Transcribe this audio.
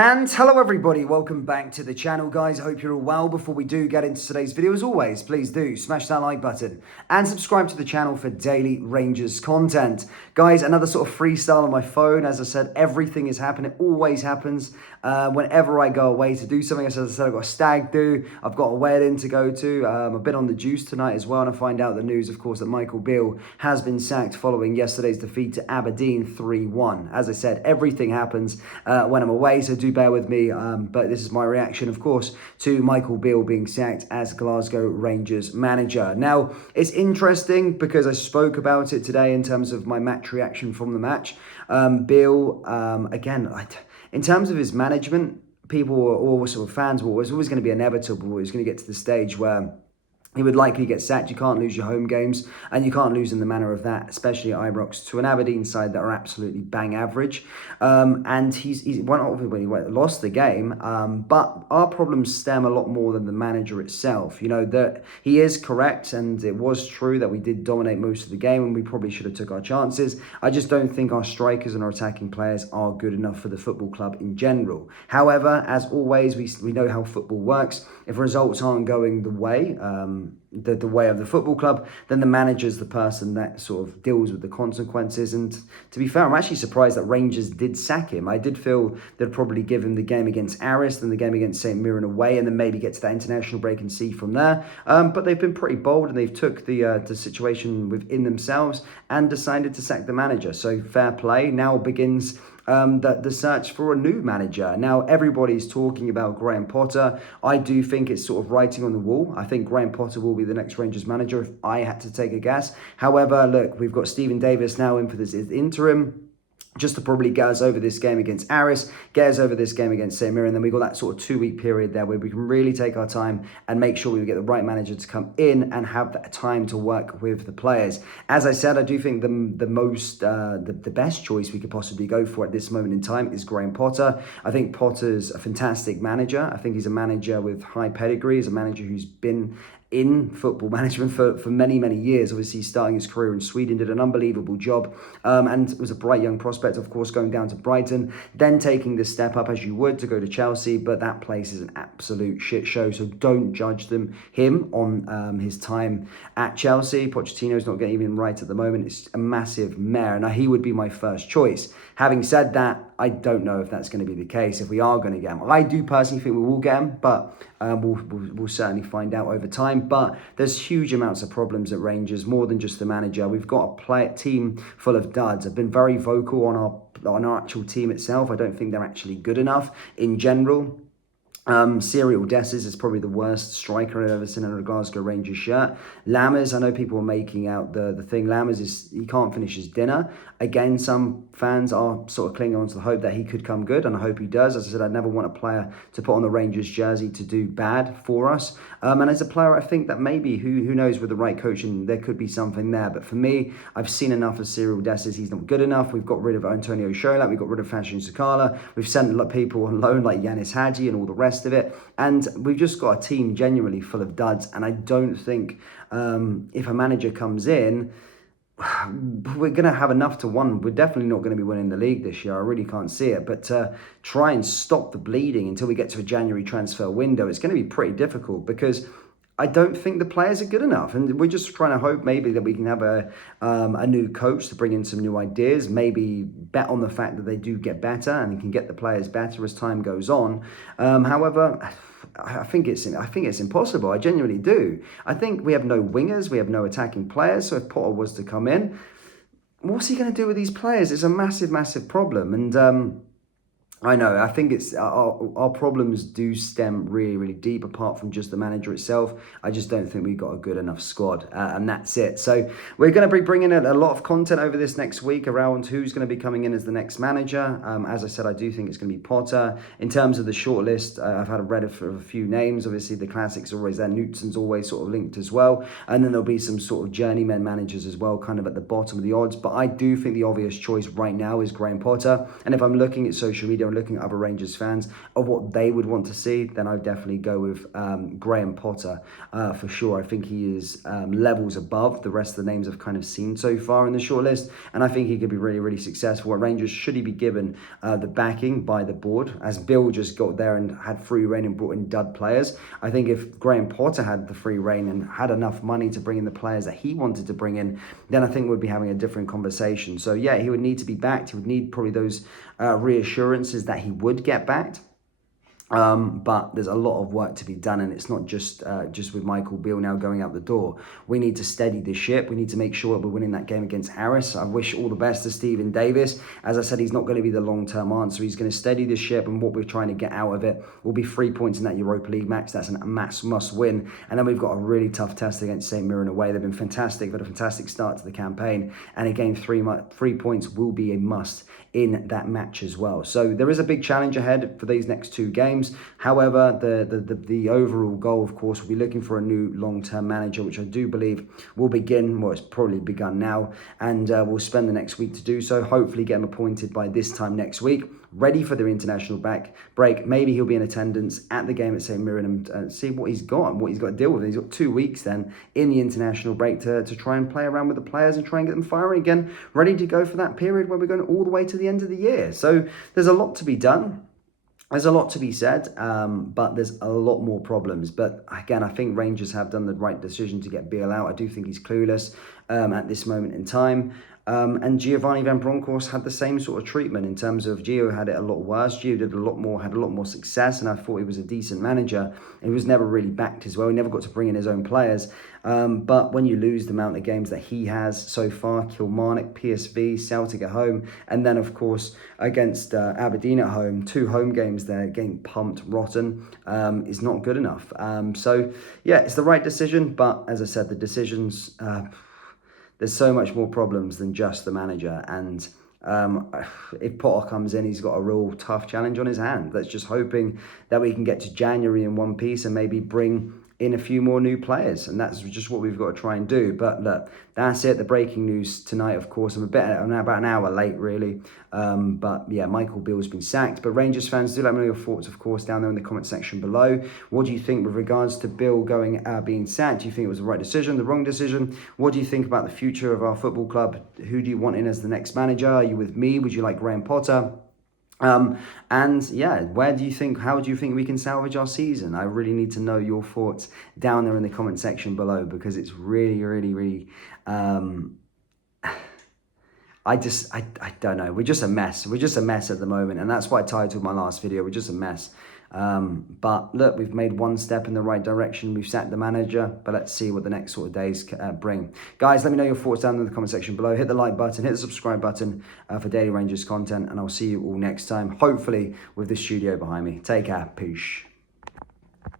And hello everybody, welcome back to the channel guys. I hope you're all well. Before we do get into today's video, as always, please do smash that like button and subscribe to the channel for daily Rangers content. Guys, another sort of freestyle on my phone. As I said, everything is happening, it always happens. Whenever I go away to do something, as I said, I've got a stag do, I've got a wedding to go to, I've been on the juice tonight as well, and I find out the news, of course, that Michael Beale has been sacked following yesterday's defeat to Aberdeen 3-1. As I said, everything happens when I'm away, so do bear with me, but this is my reaction, of course, to Michael Beale being sacked as Glasgow Rangers manager. Now, it's interesting because I spoke about it today in terms of my match reaction from the match. Beale, again, in terms of his management, people were always, sort of fans were always going to be inevitable. It was going to get to the stage where he would likely get sacked. You can't lose your home games, and you can't lose in the manner of that, especially at Ibrox, to an Aberdeen side that are absolutely bang average. And he went off when he lost the game. But our problems stem a lot more than the manager itself. You know, that he is correct, and it was true that we did dominate most of the game, and we probably should have took our chances. I just don't think our strikers and our attacking players are good enough for the football club in general. However, as always, we know how football works. If results aren't going the way, the way of the football club, then the manager's the person that sort of deals with the consequences. And to be fair, I'm actually surprised that Rangers did sack him. I did feel they'd probably give him the game against Aris, then the game against St Mirren away, and then maybe get to that international break and see from there. But they've been pretty bold, and they've took the situation within themselves and decided to sack the manager. So fair play. Now begins the search for a new manager. Now, everybody's talking about Graham Potter. I do think it's sort of writing on the wall. I think Graham Potter will be the next Rangers manager if I had to take a guess. However, look, we've got Stephen Davis now in for this interim, just to probably get us over this game against Aris, get us over this game against St Mirren, and then we've got that sort of 2-week period there where we can really take our time and make sure we get the right manager to come in and have that time to work with the players. As I said, I do think the best choice we could possibly go for at this moment in time is Graham Potter. I think Potter's a fantastic manager. I think he's a manager with high pedigree. He's a manager who's been in football management for many, many years. Obviously, starting his career in Sweden, did an unbelievable job, and was a bright young prospect, of course, going down to Brighton, then taking the step up as you would to go to Chelsea, but that place is an absolute shit show, so don't judge him on his time at Chelsea. Pochettino's not getting even right at the moment. It's a massive mare. Now, he would be my first choice. Having said that, I don't know if that's going to be the case, if we are going to get him. I do personally think we will get him, but we'll certainly find out over time. But there's huge amounts of problems at Rangers, more than just the manager. We've got a team full of duds. I've been very vocal on our actual team itself. I don't think they're actually good enough in general. Cyril Dessers is probably the worst striker I've ever seen in a Glasgow Rangers shirt. Lammers, I know people are making out the thing. Lammers, he can't finish his dinner. Again, some fans are sort of clinging on to the hope that he could come good, and I hope he does. As I said, I'd never want a player to put on the Rangers jersey to do bad for us. And as a player, I think that maybe, who knows, with the right coaching, there could be something there. But for me, I've seen enough of Cyril Dessers. He's not good enough. We've got rid of Antonio Shola. We've got rid of Fashion Sakala. We've sent people on loan like Yanis Hadji and all the rest of it. And we've just got a team genuinely full of duds. And I don't think if a manager comes in, we're going to have enough to win. We're definitely not going to be winning the league this year. I really can't see it. But try and stop the bleeding until we get to a January transfer window, it's going to be pretty difficult because I don't think the players are good enough. And we're just trying to hope maybe that we can have a new coach to bring in some new ideas, maybe bet on the fact that they do get better and they can get the players better as time goes on. However, I think it's impossible. I genuinely do. I think we have no wingers. We have no attacking players. So if Potter was to come in, what's he going to do with these players? It's a massive, massive problem. And I know, I think it's our problems do stem really, really deep apart from just the manager itself. I just don't think we've got a good enough squad, and that's it. So we're going to be bringing in a lot of content over this next week around who's going to be coming in as the next manager. As I said, I do think it's going to be Potter. In terms of the shortlist, I've had read of a few names. Obviously, the classics are always there. Knutsson's always sort of linked as well. And then there'll be some sort of journeyman managers as well, kind of at the bottom of the odds. But I do think the obvious choice right now is Graham Potter. And if I'm looking at social media and looking at other Rangers fans of what they would want to see, then I'd definitely go with Graham Potter for sure. I think he is levels above the rest of the names I've kind of seen so far in the shortlist, and I think he could be really, really successful at Rangers should he be given the backing by the board, as Bill just got there and had free reign and brought in dud players. I think if Graham Potter had the free reign and had enough money to bring in the players that he wanted to bring in, then I think we'd be having a different conversation. So yeah, he would need to be backed. He would need probably those reassurances that he would get backed. But there's a lot of work to be done, and it's not just with Michael Beale now going out the door. We need to steady the ship. We need to make sure that we're winning that game against Harris. I wish all the best to Stephen Davis. As I said, he's not going to be the long-term answer. He's going to steady the ship, and what we're trying to get out of it will be 3 points in that Europa League match. That's a must-win. And then we've got a really tough test against St. Mirren away. They've been fantastic, but a fantastic start to the campaign. And again, 3 points will be a must in that match as well. So there is a big challenge ahead for these next 2 games. However, the overall goal, of course, will be looking for a new long-term manager, which I do believe will begin, well, it's probably begun now, and we'll spend the next week to do so. Hopefully get him appointed by this time next week, ready for their international break. Maybe he'll be in attendance at the game at St. Mirren and see what he's got and what he's got to deal with. He's got 2 weeks then in the international break to try and play around with the players and try and get them firing again, ready to go for that period where we're going all the way to the end of the year. So there's a lot to be done. There's a lot to be said, but there's a lot more problems. But again, I think Rangers have done the right decision to get Beale out. I do think he's clueless at this moment in time. And Giovanni Van Bronckhorst had the same sort of treatment in terms of Gio had it a lot worse. Gio did had a lot more success, and I thought he was a decent manager. He was never really backed as well. He never got to bring in his own players. But when you lose the amount of games that he has so far, Kilmarnock, PSV, Celtic at home, and then of course against Aberdeen at home, 2 home games there, getting pumped rotten, is not good enough. So yeah, it's the right decision, but as I said, the decisions... there's so much more problems than just the manager, and if Potter comes in, he's got a real tough challenge on his hand. Let's just hoping that we can get to January in one piece and maybe bring in a few more new players, and that's just what we've got to try and do. But look, that's it. The breaking news tonight, of course, I'm about an hour late, really. But yeah, Michael Beale's been sacked. But Rangers fans, do let me know your thoughts, of course, down there in the comment section below. What do you think with regards to Beale being sacked? Do you think it was the right decision, the wrong decision? What do you think about the future of our football club? Who do you want in as the next manager? Are you with me? Would you like Graham Potter? And yeah, how do you think we can salvage our season? I really need to know your thoughts down there in the comment section below, because it's really, really, really, I don't know. We're just a mess. We're just a mess at the moment. And that's why I titled my last video, we're just a mess. But look, we've made one step in the right direction. We've sacked the manager, but let's see what the next sort of days bring. Guys, let me know your thoughts down in the comment section below. Hit the like button, hit the subscribe button for Daily Rangers content, and I'll see you all next time, hopefully with the studio behind me. Take care. Peace.